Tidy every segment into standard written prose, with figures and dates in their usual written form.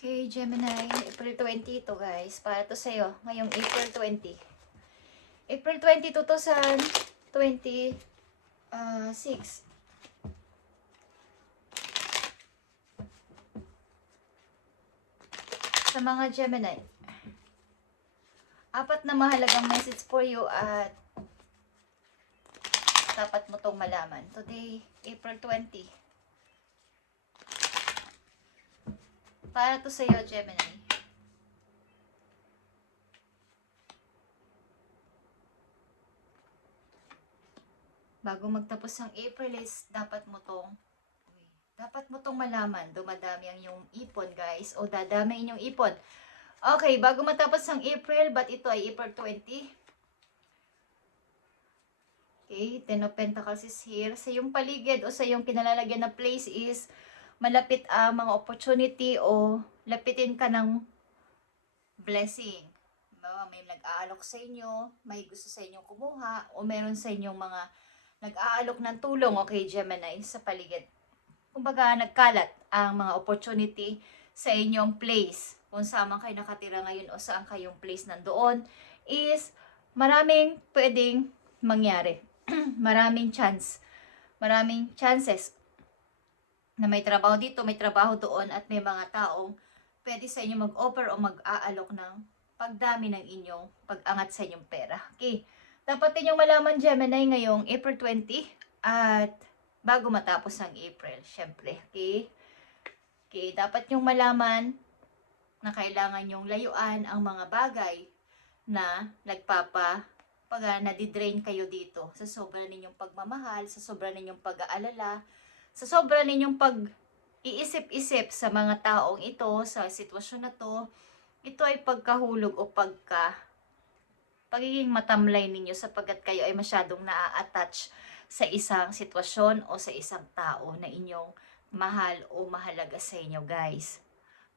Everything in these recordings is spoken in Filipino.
Okay, Gemini, April 20 ito guys. Para to sa'yo, ngayong April 20. April 20, 2026. Sa mga Gemini, apat na mahalagang message for you at dapat mo tong malaman. Today, April 20. Para to sa'yo, Gemini. Bago magtapos ang April is dapat mo tong malaman. Dumadami ang iyong ipon, guys. O dadami inyong ipon. Okay, bago matapos ang April, but ito ay April 20. Okay, Ten of Pentacles is here. Sa iyong paligid o sa iyong kinalalagyan na place is malapit ang mga opportunity o lapitin ka ng blessing. May nag-aalok sa inyo, may gusto sa inyo kumuha, o meron sa inyong mga nag-aalok ng tulong, okay, Gemini, sa paligid. Kumbaga, nagkalat ang mga opportunity sa inyong place. Kung saan man kayo nakatira ngayon o saan kayong place nandoon, is maraming pwedeng mangyari. Maraming chances na may trabaho dito, may trabaho doon, at may mga taong pwede sa inyo mag-offer o mag-aalok ng pagdami ng inyong pag-angat sa inyong pera. Okay. Dapat ninyong malaman, Gemini, ngayong April 20 at bago matapos ang April, syempre. Okay. Okay. Dapat nyong malaman na kailangan nyong layuan ang mga bagay na pag nadidrain kayo dito sa sobra ninyong pagmamahal, sa sobra ninyong pag-aalala, sa sobra ninyong pag-iisip-isip sa mga taong ito, sa sitwasyon na to. Ito ay pagkahulog o pagiging matamlay ninyo sapagkat kayo ay masyadong naa-attach sa isang sitwasyon o sa isang tao na inyong mahal o mahalaga sa inyo, guys.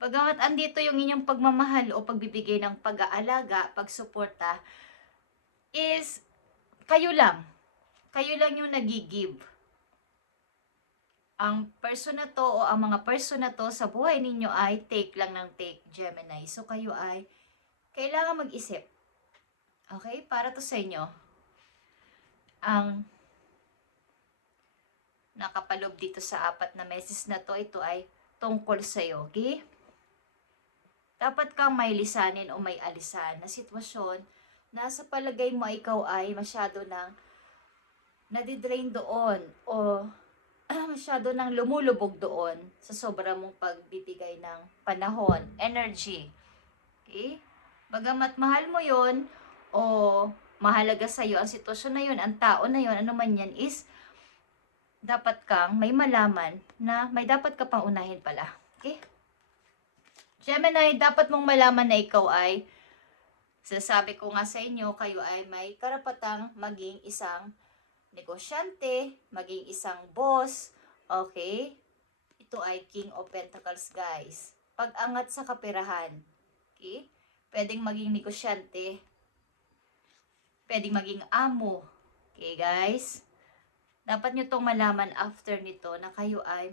Pagamat andito yung inyong pagmamahal o pagbibigay ng pag-aalaga, pagsuporta, is kayo lang yung nag-give. Ang person na to o ang mga person na to sa buhay ninyo ay take lang ng take, Gemini. So kayo ay kailangan mag-isip. Okay? Para to sa inyo. Ang nakapalob dito sa apat na message na to, ito ay tungkol sa iyo. Okay? Dapat kang may lisanin o may alisan na sitwasyon na sa palagay mo ikaw ay masyado nang nadidrain doon o masyado nang lumulubog doon sa sobra mong pagbibigay ng panahon, energy. Okay? Bagamat mahal mo yon o mahalaga sa iyo ang sitwasyon na yon, ang tao na yon, ano man yan, is dapat kang may malaman na may dapat ka pang unahin pala. Okay? Gemini, dapat mong malaman na ikaw ay, sasabi ko nga sa inyo, kayo ay may karapatang maging isang negosyante, maging isang boss. Okay? Ito ay King of Pentacles, guys. Pag-angat sa kaperahan. Okay? Pwedeng maging negosyante. Pwedeng maging amo. Okay, guys? Dapat nyo itong malaman after nito na kayo ay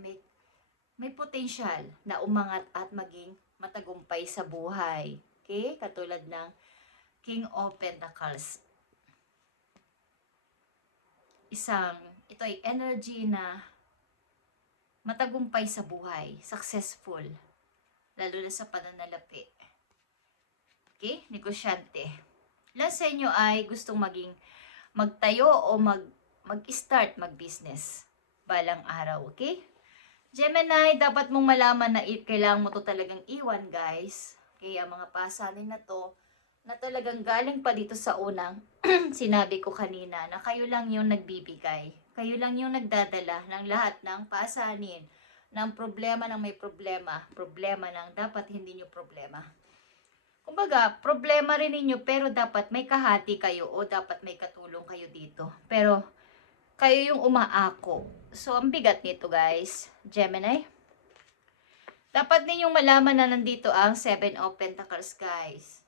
may potential na umangat at maging matagumpay sa buhay. Okay? Katulad ng King of Pentacles. Ito ay energy na matagumpay sa buhay, successful, lalo na sa pananalapi. Okay? Negosyante. Lahat sa inyo ay gustong magtayo o mag-start mag-business balang araw, okay? Gemini, dapat mong malaman na kailangan mo to talagang iwan, guys. Kaya mga pasanin na to, na talagang galing pa dito sa unang sinabi ko kanina, na kayo lang yung nagbibigay. Kayo lang yung nagdadala ng lahat ng pasanin, ng problema ng may problema, problema ng dapat hindi nyo problema. Kumbaga, problema rin ninyo, pero dapat may kahati kayo o dapat may katulong kayo dito. Pero, kayo yung umaako. So, ang bigat nito, guys. Gemini. Dapat ninyong malaman na nandito ang Seven of Pentacles, guys.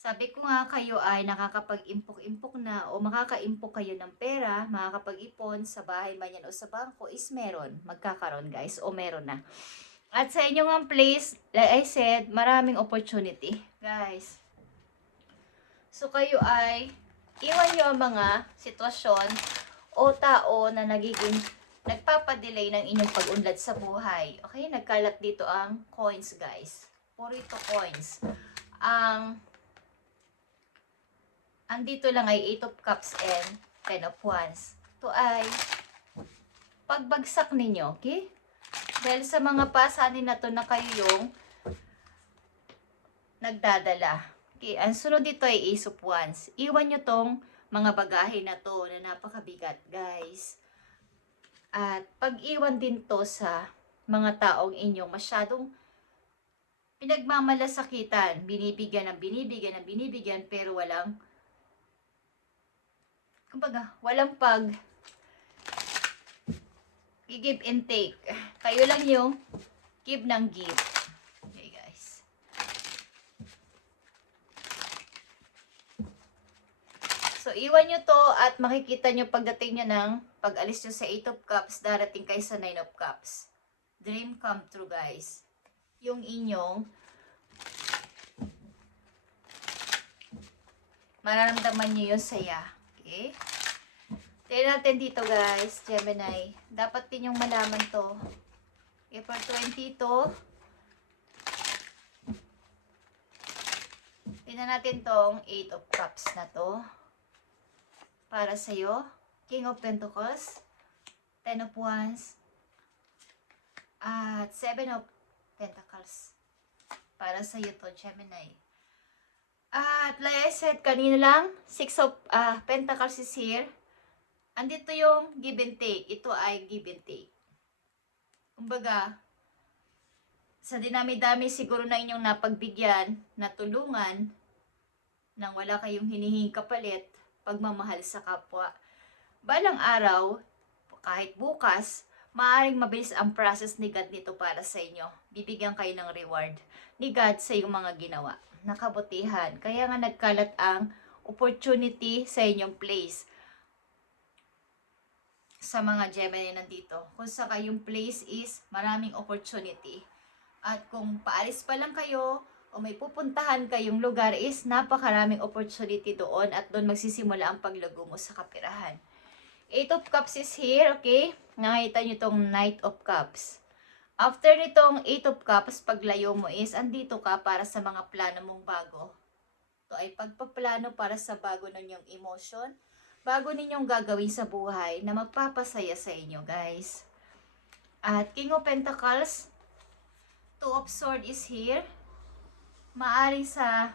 Sabi ko nga, kayo ay nakakapag-impok-impok na o makaka-impok kayo ng pera, makakapag-ipon sa bahay man yan o sa bangko is meron. Magkakaroon, guys, o meron na. At sa inyong ang place, like I said, maraming opportunity. Guys. So kayo ay iwan nyo ang mga sitwasyon o tao na nagpapadelay ng inyong pag-unlad sa buhay. Okay? Nagkalat dito ang coins, guys. Puro ito coins. Andito lang ay 8 of cups and 10 of wands. Ito ay pagbagsak ninyo, okay? Dahil sa mga pasanin na to na kayo yung nagdadala. Okay, ang sunod dito ay Ace of Wands. Iwan nyo tong mga bagahe na to na napakabigat, guys. At pag-iwan din to sa mga taong inyong masyadong pinagmamalasakitan. Binibigyan ng binibigyan ng binibigyan pero walang, kumbaga, walang give and take. Kayo lang yung give ng give. Okay, guys. So, iwan nyo to at makikita nyo pagdating nyo ng pag-alis nyo sa 8 of Cups, darating kayo sa 9 of Cups. Dream come true, guys. Yung inyong mararamdaman nyo yung saya. Okay? Tignan natin dito, guys, Gemini. Dapat din yung malaman to. April 20 to. Tignan natin tong 8 of Cups na to. Para sa'yo. King of Pentacles. 10 of Wands. At 7 of Pentacles. Para sa'yo to, Gemini. At like I said, kanina lang, 6 of Pentacles is here. Andito yung give and take. Ito ay give and take. Kumbaga, sa dinami-dami siguro na inyong napagbigyan, natulungan, nang wala kayong hinihing kapalit, pagmamahal sa kapwa. Balang araw, kahit bukas, maaaring mabilis ang process ni God nito para sa inyo. Bibigyan kayo ng reward ni God sa iyong mga ginawa. Nakabutihan. Kaya nga nagkalat ang opportunity sa inyong place. Sa mga Gemini nandito. Kung sa kayong place is maraming opportunity. At kung paalis pa lang kayo o may pupuntahan kayong lugar is napakaraming opportunity doon at doon magsisimula ang paglago mo sa kapirahan. 8 of Cups is here, okay? Nakita nyo tong Knight of Cups. After nitong 8 of Cups, paglayo mo is andito ka para sa mga plano mong bago. Ito ay pagpaplano para sa bago ninyong emotion, bago ninyong gagawin sa buhay na magpapasaya sa inyo, guys. At King of Pentacles, 2 of Swords is here. Maari sa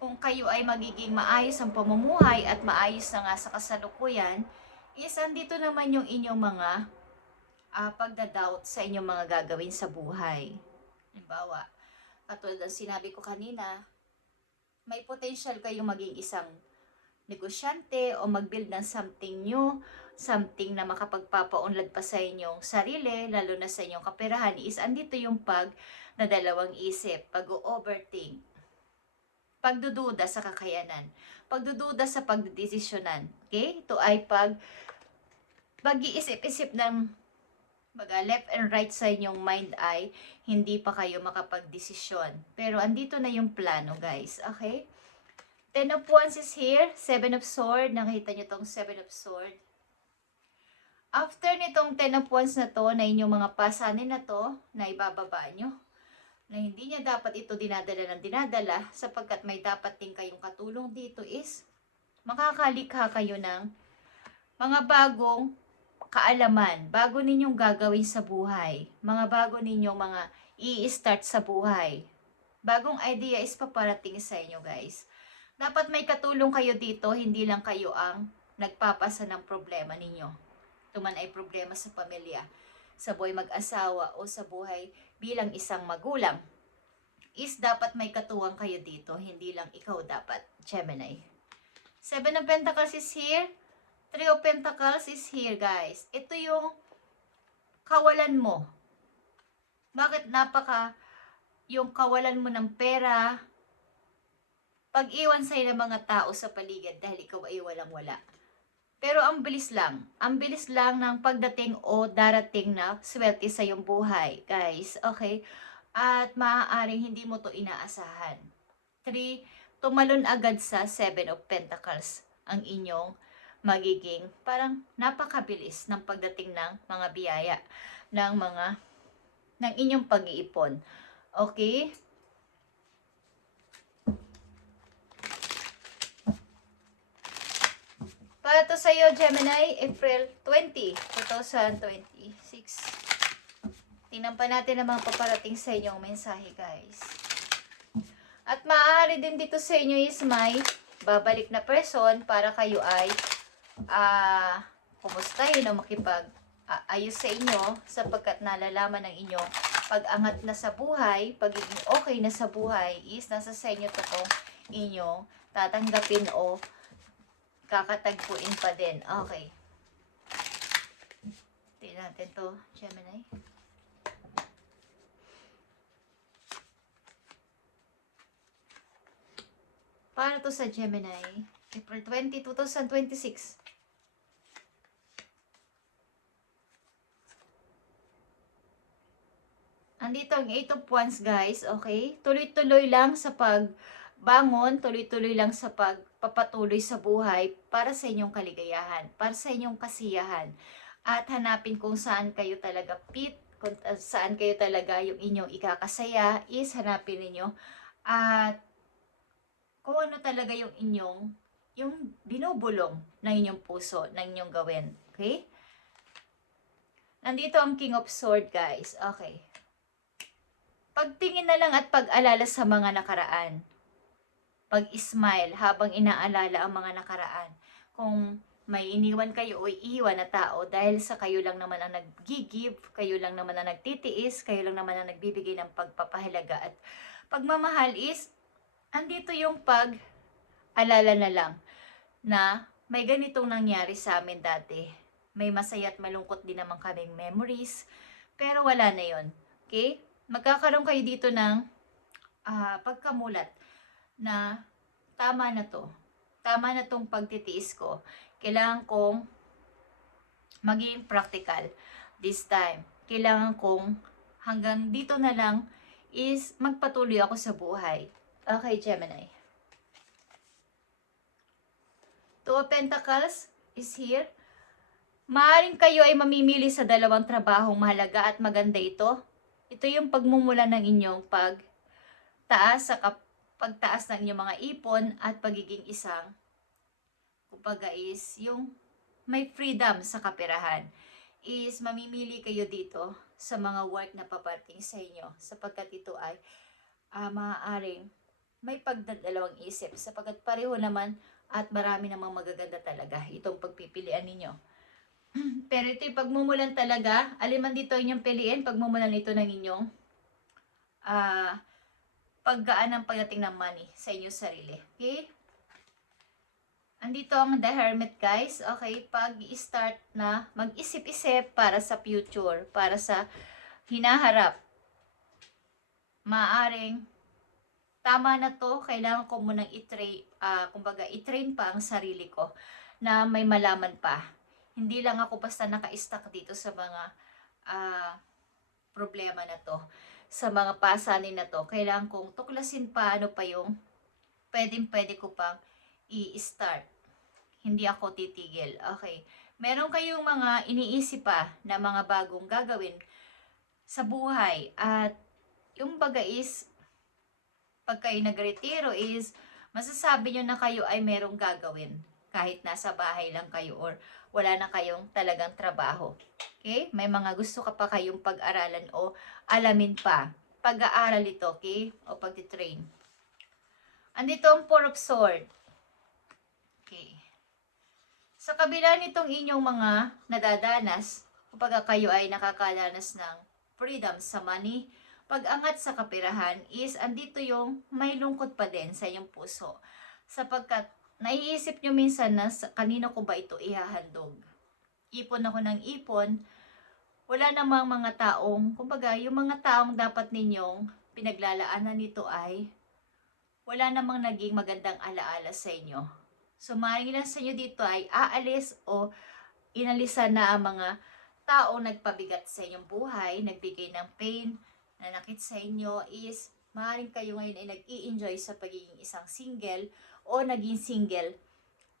kung kayo ay magiging maayos ang pamumuhay at maayos na nga sa kasalukuyan, is andito naman yung inyong mga pagdadoubt sa inyong mga gagawin sa buhay. Halimbawa, katulad ng sinabi ko kanina, may potential kayong maging isang negosyante o mag-build ng something new, something na makapagpapaunlad pa sa inyong sarili, lalo na sa inyong kaperahan, is andito yung pagdadalawang isip, pag-overthink, pagdududa sa kakayanan, pagdududa sa pagdedesisyonan. Okay? Ito ay pag-iisip-isip ng left and right sa inyong mind ay hindi pa kayo makapag-desisyon. Pero andito na yung plano, guys. Okay? 10 of Wands is here. 7 of Swords. Nakita nyo tong 7 of Swords. After nitong 10 of Wands na to, na inyong mga pasanin na to, na ibababa nyo, na hindi niya dapat ito dinadala ng dinadala, sapagkat may dapat din kayong katulong dito is, makakalikha kayo ng mga bagong kaalaman, bago ninyong gagawin sa buhay, mga bago ninyong mga i-start sa buhay. Bagong idea is paparating sa inyo, guys. Dapat may katulong kayo dito, hindi lang kayo ang nagpapasa ng problema ninyo. Ito man ay problema sa pamilya, sa buhay mag-asawa o sa buhay bilang isang magulang. Is dapat may katuwang kayo dito, hindi lang ikaw dapat, Gemini. 7 of Pentacles is here. 3 of Pentacles is here, guys. Ito yung kawalan mo. Bakit yung kawalan mo ng pera, pag-iwan sa'yo ng mga tao sa paligid dahil ikaw ay walang-wala. Pero ang bilis lang. Ang bilis lang ng pagdating o darating na swerte sa iyong buhay, guys. Okay? At maaaring hindi mo to inaasahan. 3, tumalon agad sa 7 of Pentacles ang inyong magiging parang napakabilis ng pagdating ng mga biyaya ng inyong pag-iipon. Okay? Para to sa iyo, Gemini, April 20, 2026. Tingnan pa natin ang mga paparating sa inyong mensahe, guys. At maaari din dito sa inyo is may babalik na person para kayo ay kumustahin o makipag-ayos sa inyo sapagkat nalalaman ng inyong pag-angat na sa buhay, pagiging okay na sa buhay is nasa sa inyo to kung inyong tatanggapin o kakatagpuin pa din. Okay. Tingnan natin to, Gemini. Para to sa Gemini, April 20, 2026. Andito ang 8 of Wands, guys. Okay? Tuloy-tuloy lang sa pagbangon, tuloy-tuloy lang sa pagpapatuloy sa buhay para sa inyong kaligayahan, para sa inyong kasiyahan. At hanapin kung saan kayo talaga fit, kung saan kayo talaga yung inyong ikakasaya, is hanapin ninyo. At kung ano talaga yung binubulong ng inyong puso, ng inyong gawin. Okay? Nandito ang King of Swords, guys. Okay. Pagtingin na lang at pag-alala sa mga nakaraan. Pag-smile habang inaalala ang mga nakaraan. Kung may iniwan kayo o iiwan na tao dahil sa kayo lang naman ang nag-give, kayo lang naman ang nagtitiis, kayo lang naman ang nagbibigay ng pagpapahalaga at pagmamahal is andito yung pag-alala na lang na may ganitong nangyari sa amin dati. May masaya at malungkot din naman kaming memories, pero wala na yon. Okay? Magkakaroon kayo dito ng pagkamulat na tama na to. Tama na tong pagtitiis ko. Kailangan kong maging practical this time. Kailangan kong hanggang dito na lang is magpatuloy ako sa buhay. Okay, Gemini. 2 of Pentacles is here. Maaring kayo ay mamimili sa dalawang trabahong mahalaga at maganda ito. Ito yung pagmumula ng inyong pagtaas ng inyong mga ipon at pagiging isang, kumbaga is yung may freedom sa kaperahan. Is mamimili kayo dito sa mga work na paparating sa inyo sapagkat ito ay maaaring may pagdadalawang isip sapagkat pareho naman at marami namang magaganda talaga itong pagpipilian ninyo. Pero ito yung pagmumulan talaga, aliman dito inyong piliin, pagmumulan ito ng inyong paggaan ng pagdating ng money sa inyong sarili. Okay? Andito ang The Hermit, guys. Okay, pag-start na mag-isip-isip para sa future, para sa hinaharap. Maaring tama na to, kailangan ko munang i-train pa ang sarili ko na may malaman pa. Hindi lang ako basta naka-stuck dito sa mga problema na to, sa mga pasanin na to. Kailangan kong tuklasin pa ano pa yung pwede ko pang i-start. Hindi ako titigil. Okay. Meron kayong mga iniisip pa na mga bagong gagawin sa buhay. At yung baga is, pag kayo nagretiro is, masasabi nyo na kayo ay merong gagawin. Kahit nasa bahay lang kayo or wala na kayong talagang trabaho. Okay? May mga gusto ka pa kayong pag-aralan o alamin pa. Pag-aaral ito, okay? O pag-train. Andito ang 4 of Swords. Okay. Sa kabila nitong inyong mga nadadanas, kapag kayo ay nakakadanas ng freedom sa money, pag-angat sa kapirahan is andito yung may lungkot pa din sa inyong puso. Sapagkat naiisip nyo minsan na kanino ko ba ito ihahandog. Ipon ako ng ipon, wala namang mga taong, kumbaga yung mga taong dapat ninyong pinaglalaanan nito ay wala namang naging magandang alaala sa inyo. So, maaaring ilan sa inyo dito ay aalis o inalisan na ang mga taong nagpabigat sa inyong buhay, nagbigay ng pain, nanakit sa inyo is maaaring kayo ngayon ay nag-i-enjoy sa pagiging isang single o naging single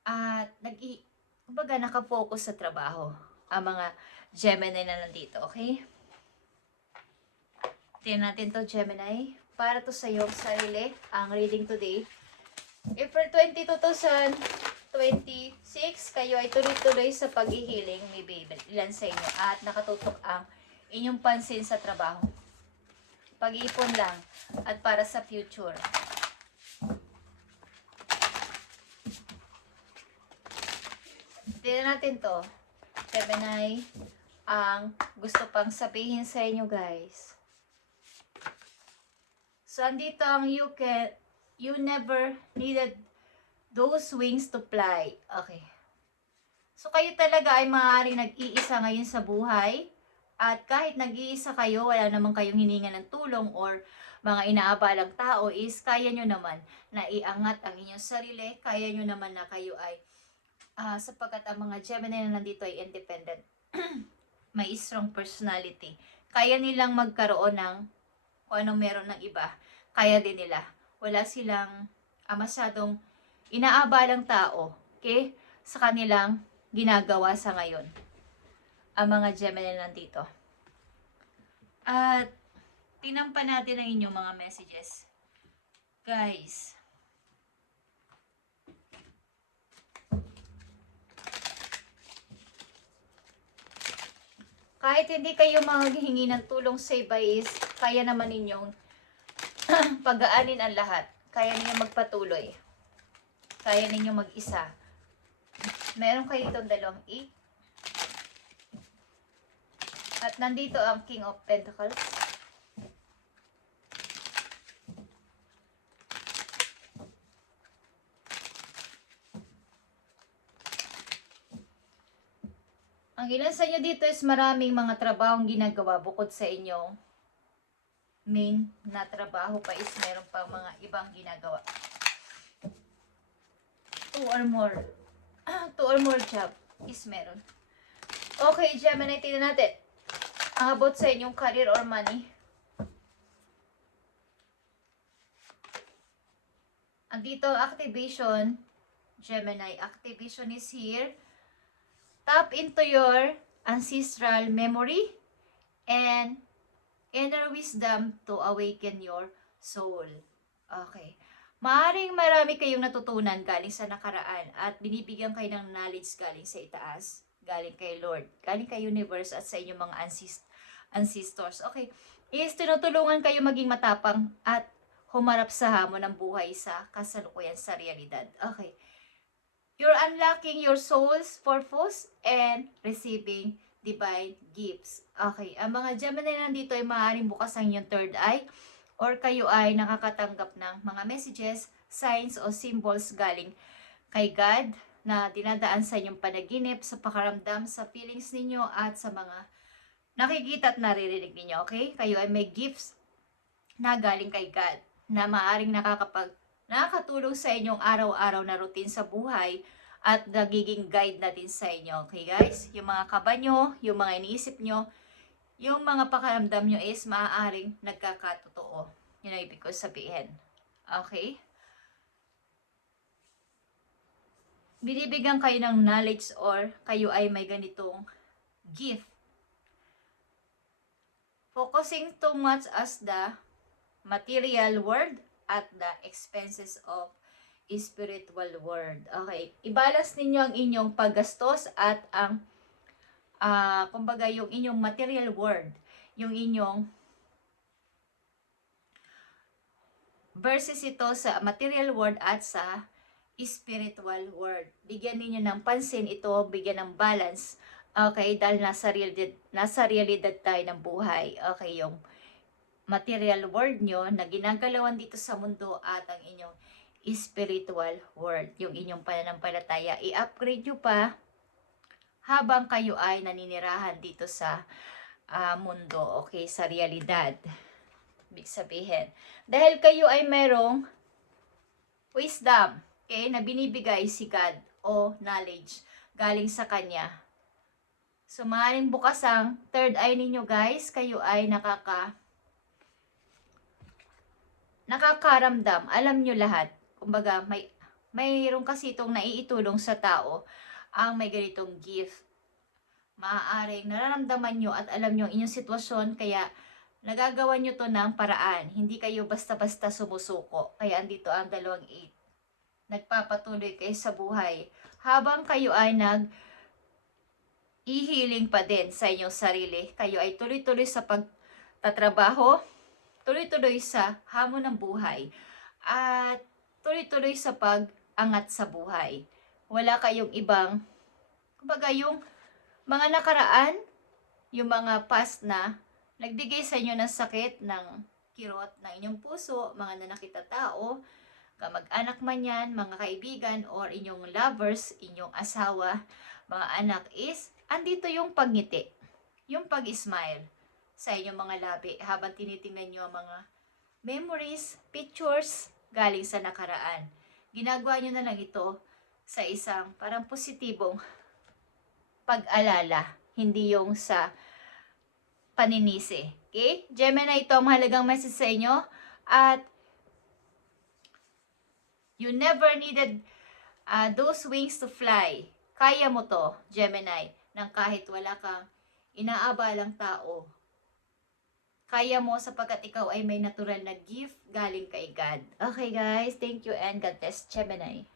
at kumbaga nakafocus sa trabaho. Ang mga Gemini na nandito, okay? Tingnan natin to, Gemini. Para to sa iyong sarili, ang reading today. April 20, 2026, kayo ay tuloy-tuloy sa pag-healing ni Baby. Ilan sa inyo at nakatutok ang inyong pansin sa trabaho. Pag-iipon lang at para sa future. Tingnan natin to. Gemini, ang gusto pang sabihin sa inyo, guys. So, andito ang you never needed those wings to fly. Okay. So, kayo talaga ay maaaring nag-iisa ngayon sa buhay. At kahit nag-iisa kayo, wala naman kayong hininga ng tulong or mga inaabalang tao is kaya nyo naman na iangat ang inyong sarili. Kaya nyo naman na kayo ay sapagkat ang mga Gemini na nandito ay independent. May strong personality. Kaya nilang magkaroon ng kung anong meron ng iba, kaya din nila. Wala silang masyadong inaabalang tao, okay? Sa kanilang ginagawa sa ngayon. Ang mga Gemini nandito. At tingnan pa natin ang inyong mga messages. Guys, kahit hindi kayo maghihingi ng tulong sa iba is, kaya naman ninyong pag-aanin ang lahat. Kaya ninyong magpatuloy. Kaya ninyong mag-isa. Meron kayo itong dalawang 8. At nandito ang King of Pentacles. Ang ilan sa inyo dito is maraming mga trabahong ginagawa bukod sa inyong main na trabaho pa is meron pang mga ibang ginagawa. 2 or more. 2 or more job is meron. Okay, Gemini, tingnan natin. Ang about sa inyong career or money. Andito activation. Gemini, activation is here. Tap into your ancestral memory and inner wisdom to awaken your soul. Okay. Maaring marami kayong natutunan galing sa nakaraan at binibigyan kayo ng knowledge galing sa itaas, galing kay Lord, galing kay universe at sa inyong mga ancestors. Okay. Is tinutulungan kayo maging matapang at humarap sa hamon ng buhay sa kasalukuyan sa realidad. Okay. You're unlocking your soul's purpose and receiving divine gifts. Okay, ang mga Gemini nandito ay maaaring bukas ang inyong third eye or kayo ay nakakatanggap ng mga messages, signs o symbols galing kay God na dinadaan sa inyong panaginip, sa pakaramdam, sa feelings ninyo at sa mga nakikita at naririnig ninyo. Okay, kayo ay may gifts na galing kay God na maaaring nakakatulong sa inyong araw-araw na routine sa buhay at nagiging guide natin sa inyo. Okay guys? Yung mga kaba nyo, yung mga iniisip nyo, yung mga pakaramdam nyo is maaaring nagkakatotoo. Yun ang ibig ko sabihin. Okay? Binibigyan kayo ng knowledge or kayo ay may ganitong gift. Focusing too much as the material world at the expenses of spiritual world. Okay. I-balance ninyo ang inyong paggastos at ang kumbaga yung inyong material world, yung inyong versus ito sa material world at sa spiritual world. Bigyan ninyo ng pansin ito, bigyan ng balance. Okay, dahil nasa realidad tayo ng buhay. Okay, yung material world nyo na ginagalawan dito sa mundo at ang inyong spiritual world, yung inyong pananampalataya, i-upgrade nyo pa habang kayo ay naninirahan dito sa mundo, okay, sa realidad. Ibig sabihin, dahil kayo ay merong wisdom, Okay, na binibigay si God o knowledge galing sa Kanya. So, maaaring bukas ang third eye ninyo guys, kayo ay nakakaramdam, alam nyo lahat. Kumbaga, mayroon kasi itong naiitulong sa tao ang may ganitong gift. Maaaring nararamdaman nyo at alam nyo ang inyong sitwasyon, kaya nagagawa nyo to ng paraan. Hindi kayo basta-basta sumusuko. Kaya andito ang 2-8. Nagpapatuloy kayo sa buhay. Habang kayo ay ihiling pa din sa inyong sarili. Kayo ay tuloy-tuloy sa pagtatrabaho, tuloy-tuloy sa hamon ng buhay, at tuloy-tuloy sa pag-angat sa buhay. Wala kayong ibang, kumbaga yung mga nakaraan, yung mga past na nagbigay sa inyo ng sakit, ng kirot ng inyong puso, mga nanakit na tao, kamag-anak man yan, mga kaibigan, or inyong lovers, inyong asawa, mga anak, is andito yung pagngiti, yung pag-smile sa inyong mga labi habang tinitingnan nyo ang mga memories, pictures galing sa nakaraan. Ginagawa nyo na lang ito sa isang parang positibong pag-alala, hindi yung sa paninisi. Okay? Gemini, ito ang mahalagang message sa inyo. At you never needed those wings to fly. Kaya mo to, Gemini, nang kahit wala kang inaabalang tao. Kaya mo sapagkat ikaw ay may natural na gift galing kay God. Okay guys, thank you and God bless, Gemini.